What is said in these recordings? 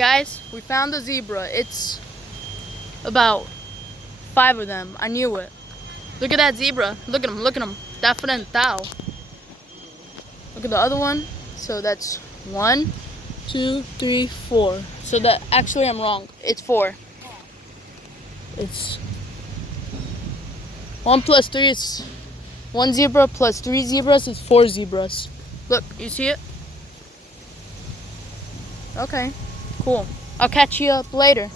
Guys, we found a zebra. It's about 5 of them. I knew it. Look at that zebra. Look at him. Look at him. That frentao. Look at the other one. So that's 1, 2, 3, 4. So that actually I'm wrong. It's 4. It's 1 plus 3 is 1 zebra plus 3 zebras is 4 zebras. Look, you see it? Okay, cool. I'll catch you up later.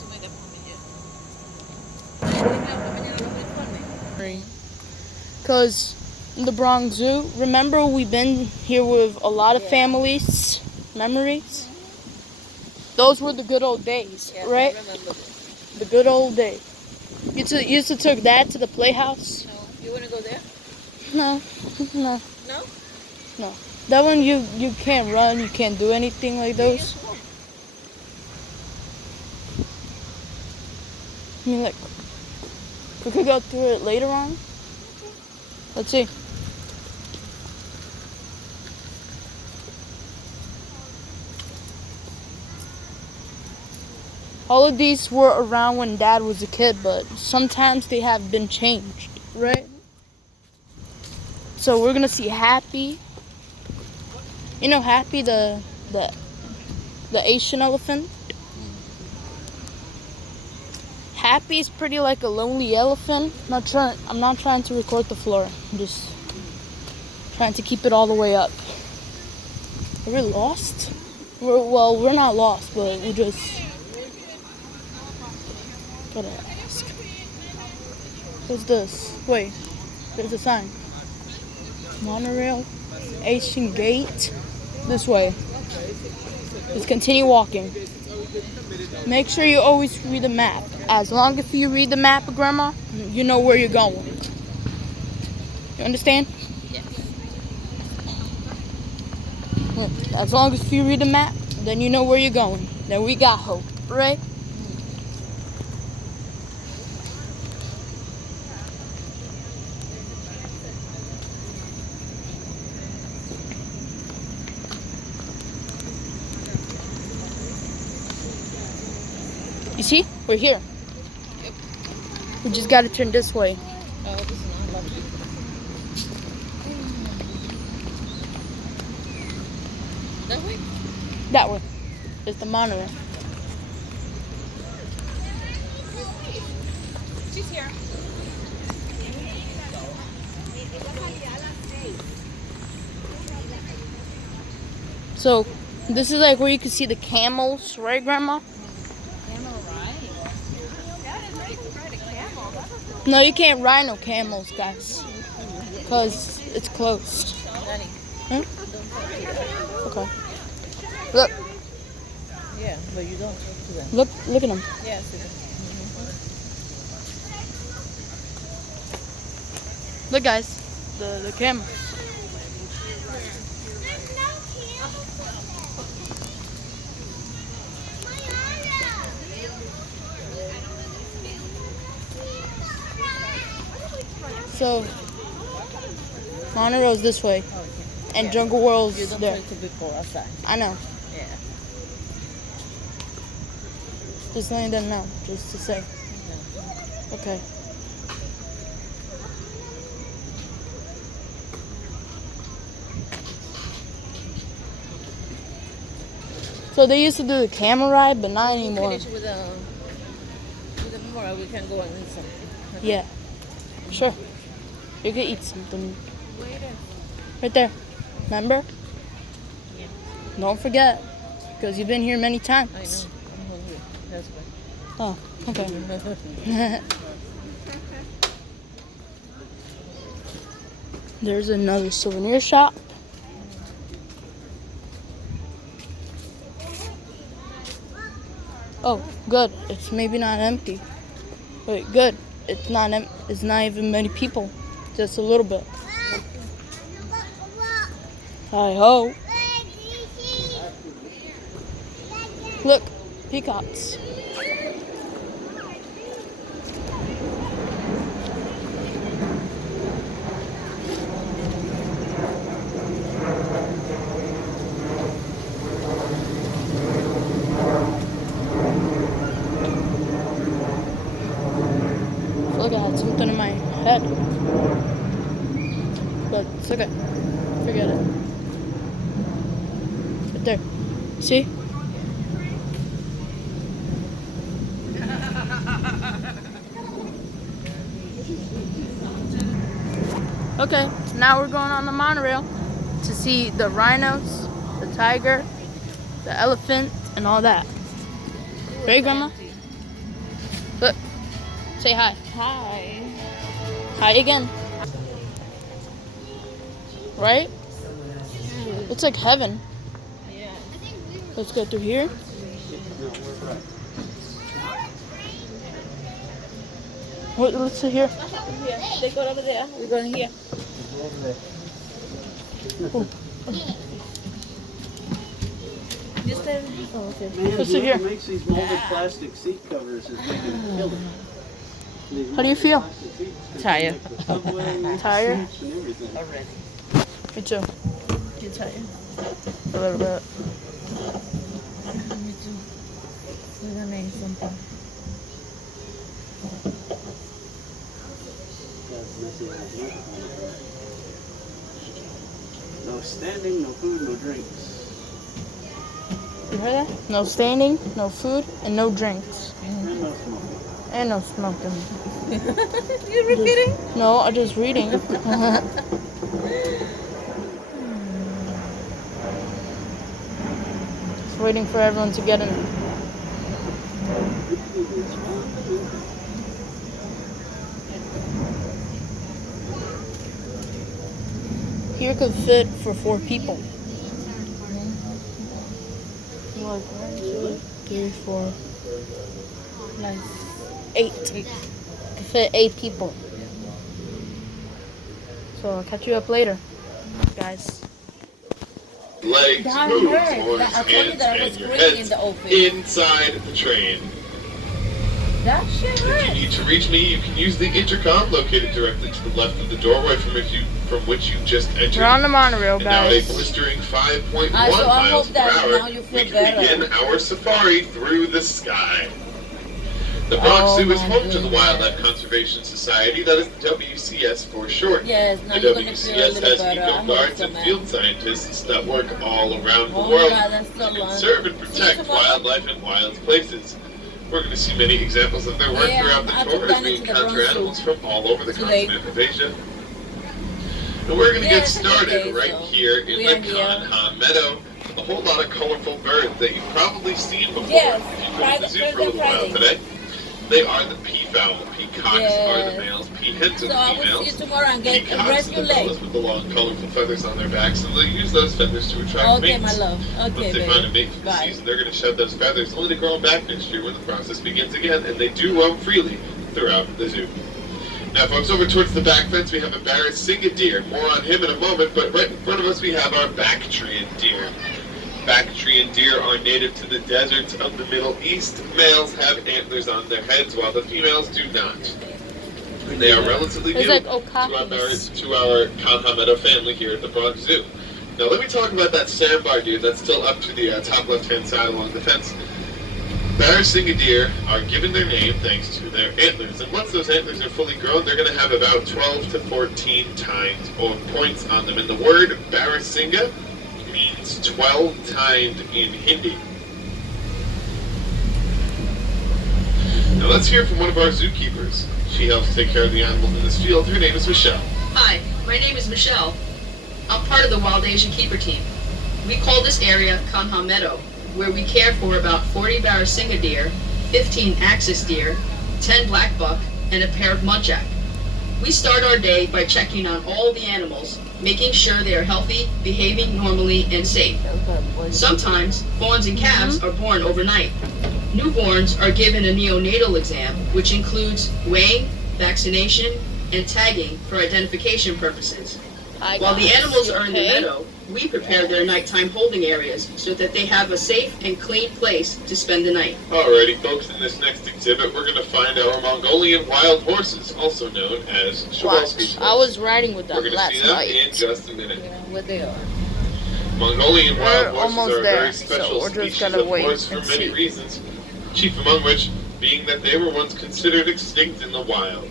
Because the Bronx Zoo, remember we've been here with a lot of families, memories? Those were the good old days, right? I remember. The good old days. You used to take Dad to the playhouse? No. You want to go there? No. No? No. That one you can't run, you can't do anything like those. I mean, like, we could go through it later on. Let's see. All of these were around when Dad was a kid, but sometimes they have been changed, right? So we're gonna see Happy. You know Happy, the Asian elephant? Happy is pretty like a lonely elephant. I'm not trying to record the floor. I'm just trying to keep it all the way up. Are we lost? We're not lost, but we just gotta ask. What's this? Wait, there's a sign. Monorail, Asian Gate. This way. Let's continue walking. Make sure you always read the map. As long as you read the map, Grandma, you know where you're going. You understand? Yes. As long as you read the map, then you know where you're going. Then we got hope, right? You see? We're here. Yep. We just gotta turn this way. Oh, this is not lovely. That way? That way. It's the monorail. She's here. So, this is like where you can see the camels, right, Grandma? No, you can't ride no camels, guys. Because it's closed. Nanny. Huh? Don't talk to them. Okay. Look, Yeah, but you don't talk to them. look at them. Yeah, see them. Look, guys, the camel. So, monorail's this way, and Jungle World's You don't there. talk to people outside. I know. Yeah. Just letting them know, just to say. Okay. So they used to do the camel ride, but not anymore. Finish with the memorial, we can go and eat something. Okay? Yeah, sure. You can eat something Later. right there. Remember? Yeah. Don't forget, because you've been here many times. I know. I'm hungry. That's why. Oh, okay. There's another souvenir shop. Oh, good. It's maybe not empty. Wait, good. It's not it's not even many people. Just a little bit. I hope. Look, peacocks. want something in my head. But it's okay. Forget it. Right there. See? Okay, now we're going on the monorail to see the rhinos, the tiger, the elephant, and all that. Right, Grandma? Look. Say hi. Hi. Hi again. Right? It's like heaven. Yeah. Let's go through here. What? Let's sit here. Here. They go over there. We're going here. Oh. This time. Oh, okay. Man, Let's sit here. whoever makes these molded plastic seat covers is making a killing. How do you feel? Tired. Tired? Already. Me too. You tired? A little bit. Me too. We're gonna eat something. No standing, no food, no drinks. You heard that? No standing, no food, and no drinks. And no smoking. And no smoking. You repeating? No, I'm just reading. Just waiting for everyone to get in. Here could fit for 4 people. 1, 2, 3, 4, 9, 8. Could fit 8 people. So I'll catch you up later, guys. Legs, That moves, hurt. arms, I told you hands, that I was and your screaming in heads the office. inside the train. That shit If you hurt. need to reach me, you can use the intercom located directly to the left of the doorway from which you just entered. We're on the monorail, And now a guys. blistering 5.1 So I miles hope per that hour, now you feel we can better. begin our safari through the sky. The Bronx Oh Zoo is my home to the goodness. Wildlife Conservation Society, that is the WCS for short. Yes, now The you're gonna feel a WCS little has better. I eco hope guards so, and man. field scientists that work all around the Oh my world God, that's so to long. conserve and See you protect tomorrow. wildlife in wild places. We're going to see many examples of their work Yeah, throughout the I tour took as Danny we to the encounter Bronx animals Zoo from all over the today. continent of Asia. And we're going to Yeah, get it's a good started day, right so here in we the are here. Townhall Meadow with a whole lot of colorful birds that you've probably seen before Yes, if you've been to Friday- the zoo for a Thursday, little while Friday. today. They are the peafowl. Peacocks are the Yes. males, peahens are So the I will see females. you tomorrow and get a Peacocks rest are your the leg. fellas with the long, colorful feathers on their backs, and they'll use those feathers to attract Okay, mates. my love. Once Okay, they find a baby. mate for the Bye. season, they're going to shed those feathers, only to grow them back next year when the process begins again, and they do roam freely throughout the zoo. Now, folks, over towards the back fence, we have a Barasinga deer. More on him in a moment, but right in front of us, we have our Bactrian deer. Bactrian deer are native to the deserts of the Middle East. Males have antlers on their heads, while the females do not. And they are relatively It's new like to okapis. our Townhall Meadow family here at the Bronx Zoo. Now, let me talk about that sandbar deer that's still up to the top left-hand side along the fence. Barasinga deer are given their name thanks to their antlers, and once those antlers are fully grown, they're going to have about 12 to 14 tines or points on them. And the word Barasinga means 12-tined in Hindi. Now let's hear from one of our zookeepers. She helps take care of the animals in this field. Her name is Michelle. Hi, my name is Michelle. I'm part of the Wild Asian Keeper team. We call this area Townhall Meadow, where we care for about 40 Barasinga deer, 15 axis deer, 10 black buck, and a pair of muntjac. We start our day by checking on all the animals, making sure they are healthy, behaving normally, and safe. Sometimes, fawns and calves are born overnight. Newborns are given a neonatal exam, which includes weighing, vaccination, and tagging for identification purposes. Hi, While the guys. animals You are in the okay? meadow, we prepare their nighttime holding areas so that they have a safe and clean place to spend the night. Alrighty, folks, in this next exhibit, we're going to find our Mongolian wild horses, also known as Przewalski. Watch. I was riding with We're them going to see last them in night. just a minute. Yeah, where they are. Mongolian We're wild horses almost are a there, very so special we're just species gonna of wait horse for and many see. reasons, chief among which being that they were once considered extinct in the wild.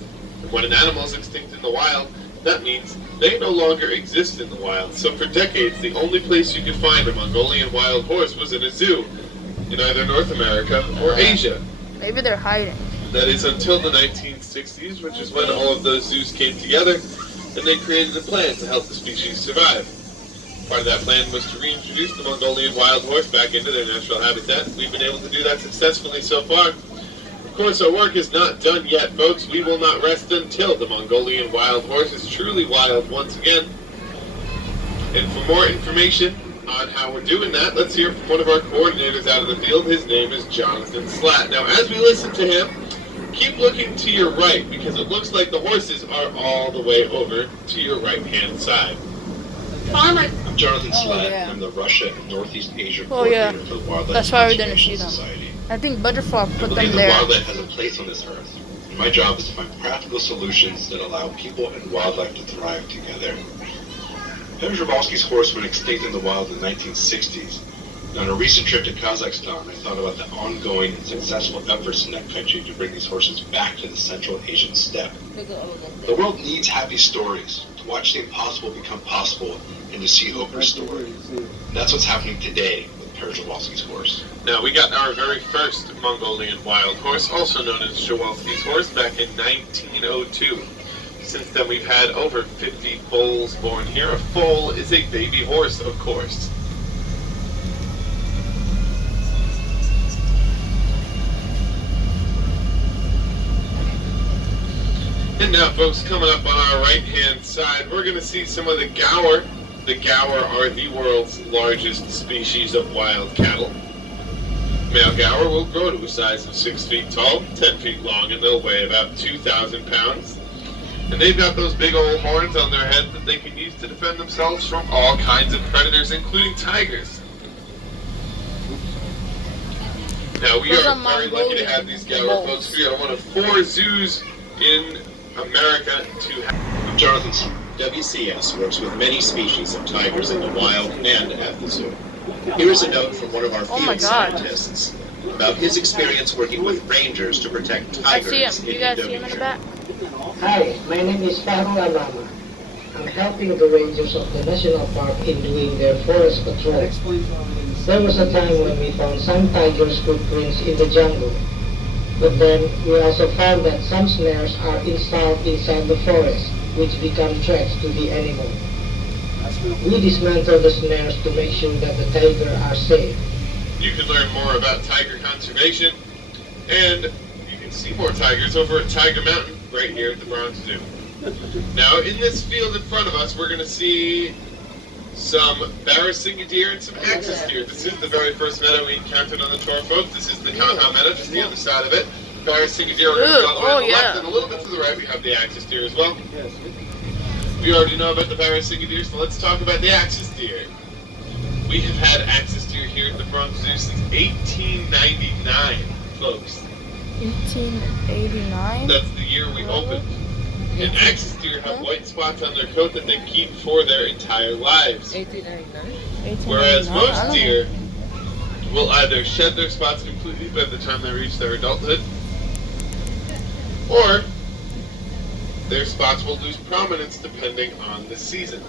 When an animal is extinct in the wild, that means they no longer exist in the wild. So for decades, the only place you could find a Mongolian wild horse was in a zoo in either North America or Asia. Maybe they're hiding. That is until the 1960s, which is when all of those zoos came together and they created a plan to help the species survive. Part of that plan was to reintroduce the Mongolian wild horse back into their natural habitat. We've been able to do that successfully so far. Of course, our work is not done yet, folks. We will not rest until the Mongolian wild horse is truly wild once again. And for more information on how we're doing that, let's hear from one of our coordinators out in the field. His name is Jonathan Slatt. Now, as we listen to him, keep looking to your right, because it looks like the horses are all the way over to your right-hand side. Farmer. I'm Jonathan Slatt. yeah. I'm the Russia and Northeast Asia Oh, yeah. coordinator for the Wildlife That's why we didn't Conservation see them. Society. I think Butterfly I put believe them that there. wildlife has a place on this earth. And my job is to find practical solutions that allow people and wildlife to thrive together. Henry Jablonski's horse went extinct in the wild in the 1960s. And on a recent trip to Kazakhstan, I thought about the ongoing and successful efforts in that country to bring these horses back to the Central Asian steppe. The world needs happy stories, to watch the impossible become possible, and to see hope restored. And that's what's happening today with Henry Jablonski's horse. Now, we got our very first Mongolian wild horse, also known as Jablonski's horse, back in 1902. Since then, we've had over 50 foals born here. A foal is a baby horse, of course. And now, folks, coming up on our right-hand side, we're going to see some of the Gower. The Gower are the world's largest species of wild cattle. Male Gower will grow to a size of 6 feet tall, 10 feet long, and they'll weigh about 2,000 pounds. And they've got those big old horns on their head that they can use to defend themselves from all kinds of predators, including tigers. Now, we Those are are very lucky to have these Gower Mongolian folks. We are one of 4 zoos in America to have. I'm Jonathan Slatt. WCS works with many species of tigers in the wild and at the zoo. Here is a note from one of our Oh my field God. scientists about his experience working with rangers to protect I see tigers him. You in guys see him in the Indonesia. back? Hi, my name is Faru Alama. I'm helping the rangers of the national park in doing their forest patrol. There was a time when we found some tigers' footprints in the jungle. But then we also found that some snares are installed inside the forest, which become threats to the animal. We dismantle the snares to make sure that the tiger are safe. You can learn more about tiger conservation, and you can see more tigers over at Tiger Mountain right here at the Bronx Zoo. Now, in this field in front of us, we're going to see some barracinged deer and some axis deer. This is the very first meadow we encountered on the tour, folks. This is the Townhall Meadow, just the other side of it. Barracinged deer are going to be all the way on the left, and a little bit to the right we have the axis deer as well. We already know about the barracinged deer, so let's talk about the axis deer. We have had axis deer here at the Bronx Zoo since 1899, folks. 1889? That's the year we opened. And axis deer have white spots on their coat that they keep for their entire lives. 1899. Whereas 1889? I most don't know. deer will either shed their spots completely by the time they reach their adulthood, or their spots will lose prominence depending on the season.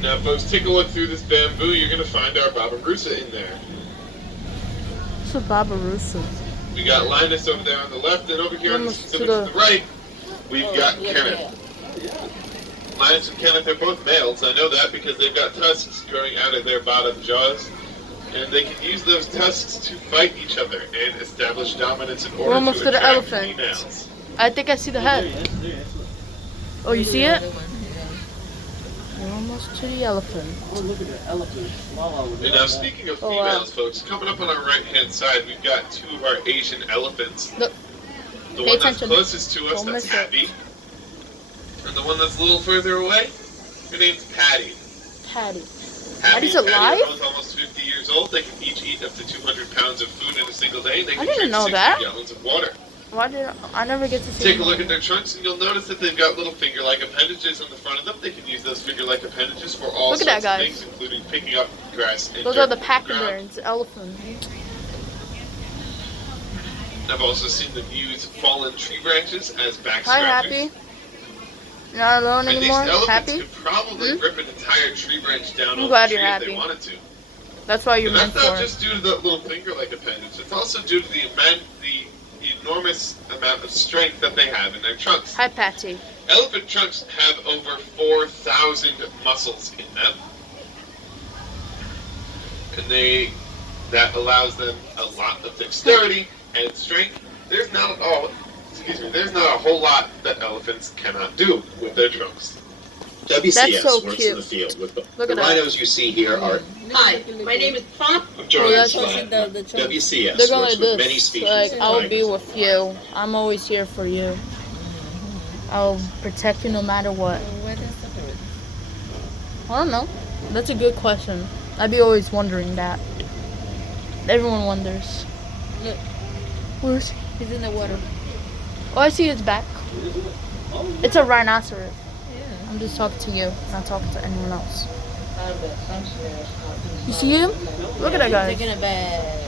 Now, folks, take a look through this bamboo. You're going to find our Babarusa in there. What's a Barbarossa? We got Linus over there on the left, and over here on the Almost specific to to the right, we've got Kenneth. Linus and Kenneth are both males. I know that because they've got tusks growing out of their bottom jaws, and they can use those tusks to fight each other and establish dominance in order almost to to the attract elephant. females. I think I see the head. Oh, you see it? We're almost to the elephant. Oh, look at the elephant. And now, speaking of Oh, wow. females, folks, coming up on our right-hand side, we've got 2 of our Asian elephants. Look. The Pay one that's attention. closest to us, Don't that's miss it. Happy. And the one that's a little further away, her name's Patty. Patty. Happy Patty's and Patty alive? are both almost 50 years old. They can each eat up to 200 pounds of food in a single day. And they I can didn't drink know 60 that. gallons of water. Why did I never get to see Take a them. look at their trunks and you'll notice that they've got little finger-like appendages on the front of them. They can use those finger-like appendages for all Look at sorts that, of guys. things, including picking up grass and Those dirt are the from pack ground. burns, elephant. I've also seen them use fallen tree branches as back Hi, scratchers. Happy. You're not alone And these anymore? elephants Happy? could probably rip an entire tree branch down I'm off glad the tree you're if they happy. wanted to. That's why you're And meant that's for not it. just due to that little finger-like appendage. It's also due to the enormous amount of strength that they have in their trunks. Hi, Patsy. Elephant trunks have over 4,000 muscles in them. And that allows them a lot of dexterity and strength. There's not a whole lot that elephants cannot do with their trunks. WCS That's so works cute. in the field with the Look at that. rhinos you see here are Hi, my name is Pop. Johnny that's Slab. the WCS They're going works like with many this. species Like, of I'll be tigers. with you. I'm always here for you. I'll protect you no matter what. Where they separate? I don't know. That's a good question. I'd be always wondering that. Everyone wonders. Look, Where is he? he's in the water. Oh, I see his back. It's a rhinoceros. Yeah. I'm just talking to you, not talking to anyone else. However, some snares are You see him? Look at that guy. Taking a bath.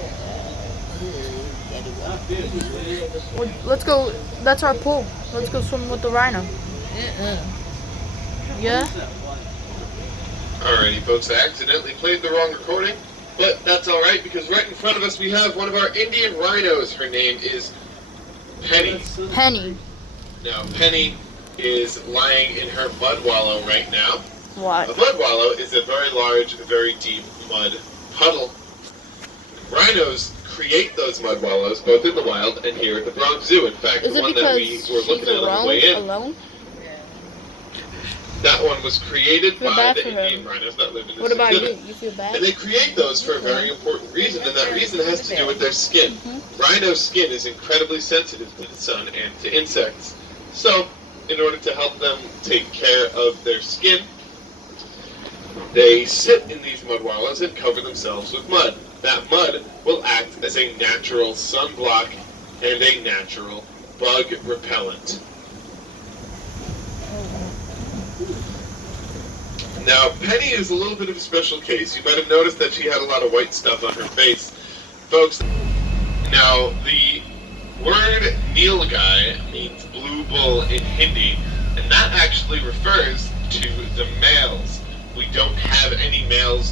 Let's go. That's our pool. Let's go swim with the rhino. Yeah? Alrighty, folks, I accidentally played the wrong recording, but that's alright because right in front of us we have one of our Indian rhinos. Her name is Penny. Penny. Now, Penny is lying in her mud wallow right now. What? A mud wallow is a very large, very deep mud puddle. Rhinos create those mud wallows both in the wild and here at the Bronx Zoo. In fact, Is the it one that we because were she's looking at on the way in, alone? that one was created Feel by bad the for Indian him. rhinos that live in this What about you? exhibit. You feel bad? And they create those for a very important reason, and that reason has to do with their skin. Rhino skin is incredibly sensitive to the sun and to insects. So, in order to help them take care of their skin, they sit in these mud wallows and cover themselves with mud. That mud will act as a natural sunblock and a natural bug repellent. Now, Penny is a little bit of a special case. You might have noticed that she had a lot of white stuff on her face. Folks, now the word Nilgai means blue bull in Hindi, and that actually refers to the males. We don't have any male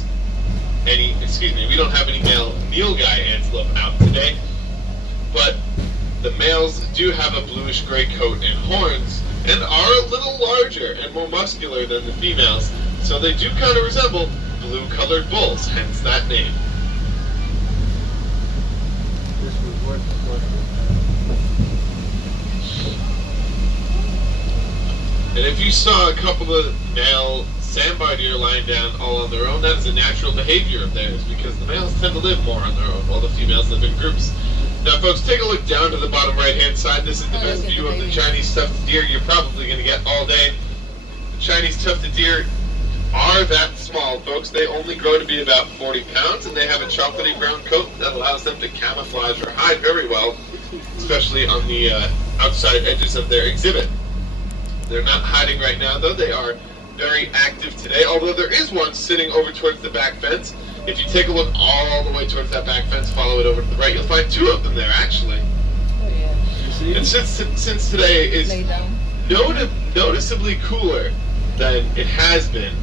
Nilgai antelope out today, but the males do have a bluish gray coat and horns, and are a little larger and more muscular than the females, so they do kind of resemble blue-colored bulls, hence that name. This was worth the question. And if you saw a couple of male sandbar deer lying down all on their own, that is a natural behavior of theirs, because the males tend to live more on their own, while the females live in groups. Now, folks, take a look down to the bottom right-hand side. This is the best view of the Chinese tufted deer you're probably going to get all day. The Chinese tufted deer are that small, folks. They only grow to be about 40 pounds, and they have a chocolatey brown coat that allows them to camouflage or hide very well, especially on the outside edges of their exhibit. They're not hiding right now, though. They are very active today, although there is one sitting over towards the back fence. If you take a look all the way towards that back fence, follow it over to the right, you'll find two of them there, actually. Oh, yeah. And since today is Lay down. noticeably cooler than it has been,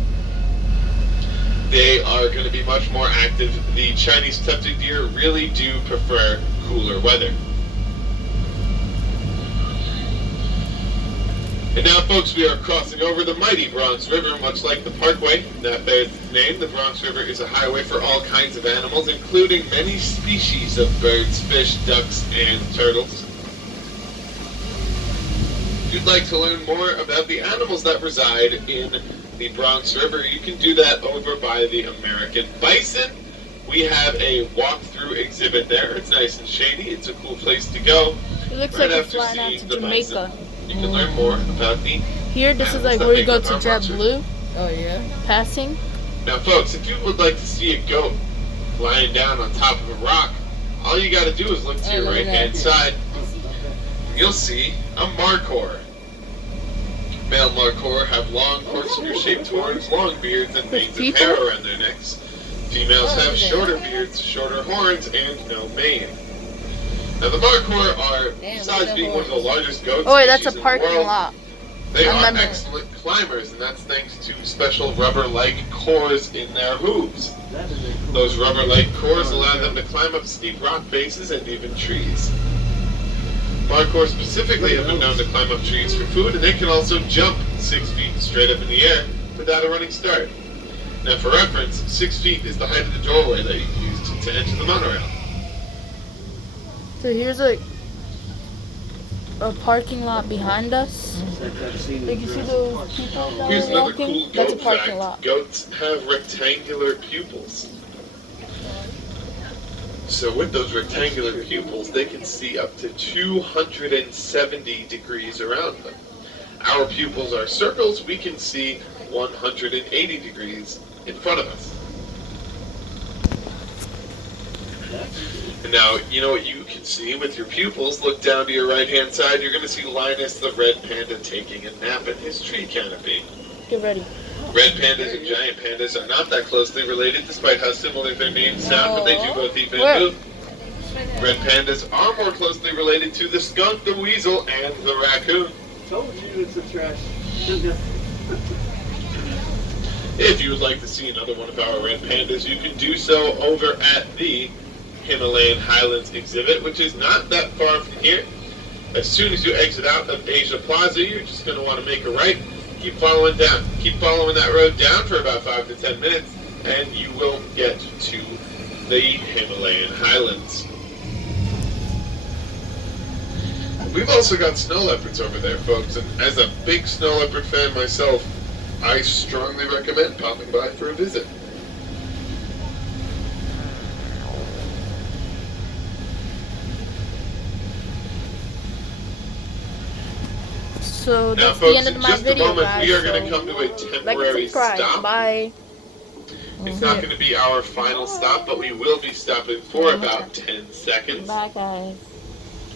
they are going to be much more active. The Chinese tufted deer really do prefer cooler weather. And now, folks, we are crossing over the mighty Bronx River, much like the Parkway that bears its name. The Bronx River is a highway for all kinds of animals, including many species of birds, fish, ducks, and turtles. If you'd like to learn more about the animals that reside in the Bronx River, you can do that over by the American bison. We have a walk-through exhibit there. It's nice and shady. It's a cool place to go. It looks Right like we're after flying out seeing to the Jamaica. bison, you can learn more about the Here, this is animals like that where you make go up to our Bronx River. JetBlue, Oh, yeah. passing. Now, folks, if you would like to see a goat lying down on top of a rock, all you got to do is look to your look at right-hand that. side. And you'll see a markhor. Male markhor have long, corkscrew-shaped horns, long beards, and manes of hair around their necks. Females have shorter beards, shorter horns, and no mane. Now the Markhor are, Damn, besides look being at one of the largest goat Oh wait, that's a species in the parking world, lot. they I are remember. excellent climbers, and that's thanks to special rubber-like cores in their hooves. Those rubber-like cores allow them to climb up steep rock faces and even trees. Markhor specifically have been known to climb up trees for food, and they can also jump 6 feet straight up in the air without a running start. Now for reference, 6 feet is the height of the doorway that you used to enter the monorail. So here's a parking lot behind us. Like you see those people that Here's are another walking? cool That's a goat parking fact. lot. Goats have rectangular pupils. So with those rectangular pupils, they can see up to 270 degrees around them. Our pupils are circles, we can see 180 degrees in front of us. And now, you know what you can see with your pupils? Look down to your right-hand side, you're going to see Linus the red panda taking a nap in his tree canopy. Get ready. Red pandas and giant pandas are not that closely related, despite how similar their names sound, but they do both eat bamboo. Red pandas are more closely related to the skunk, the weasel, and the raccoon. Told you it's a trash. If you would like to see another one of our red pandas, you can do so over at the Himalayan Highlands exhibit, which is not that far from here. As soon as you exit out of Asia Plaza, you're just going to want to make a right. Keep following down. Keep following that road down for about 5 to 10 minutes, and you will get to the Himalayan Highlands. We've also got snow leopards over there, folks, and as a big snow leopard fan myself, I strongly recommend popping by for a visit. So Now, that's folks, the end in of my just video, a moment, guys. we are going to So come to a like and temporary subscribe. stop. Bye. It's not going to be our final stop, but we will be stopping for about 10 seconds. Bye, guys.